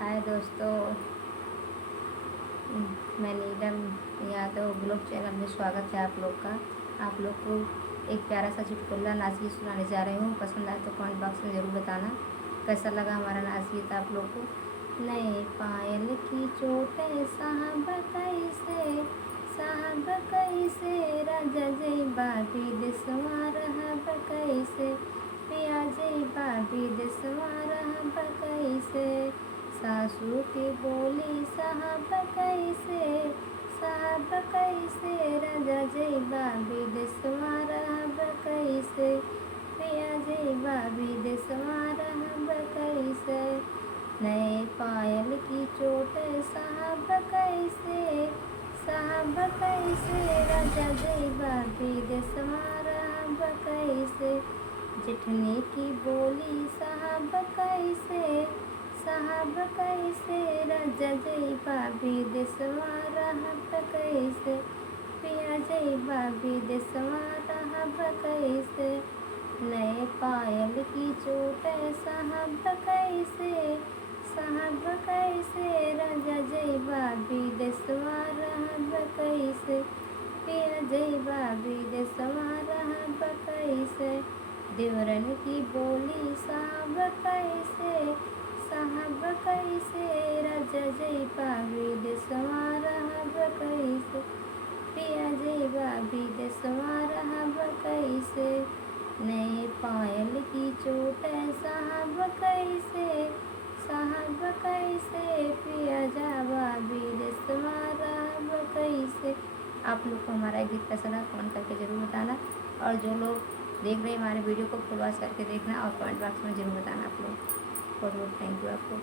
हाय दोस्तों, मैं नीलम Yadav blog channel में स्वागत है आप लोग का। आप लोग को एक प्यारा सा चुटकुला नाचगीत सुनाने जा रही हूँ। पसंद आए तो कमेंट बॉक्स में ज़रूर बताना कैसा लगा हमारा नाचगीत आप लोग को। नए पायल की चोटें साहब कैसे, साहब कैसे, राजा जय बाबी दिसवा रहब कैसे, पिया जय बाबी दिसवा रहब कैसे, सासू की बोली साहब कैसे, साहब कैसे, राजा जय बाबी दिसवा रहब कैसे, पिया जय बाबी दिसवा रहब कैसे। नए पायल की चोट साहब कैसे, साहब कैसे, राजा जय बाबी दिसवा रहब कैसे, जेठनी की बोली साहब कैसे, साहब कैसे, राजा जय बाबी दिसवा रहब कैसे, पिया जय बाबी दिसवा रहब कैसे। नए पायल की चोट साहब कैसे, साहब कैसे, राजा जय बाबी दिसवा रहब कैसे, पिया जय बाबी दिसवा रहब कैसे। देवरन की बोली साहब कैसे, साहब कैसे, राजा जय बाबी दिसवा रहब कैसे, पिया जय बाबी दिसवा रहब कैसे। नए पायल की चोट साहब कैसे, साहब कैसे, पिया जा बाबी दिसवा रहब कैसे। आप लोग को हमारा गीत कैसा लगा कमेंट करके ज़रूर बताना, और जो लोग देख रहे हैं हमारे वीडियो को फुल वॉच करके देखना और कमेंट बॉक्स में ज़रूर बताना आप लोग। बहुत बहुत थैंक यू आपको।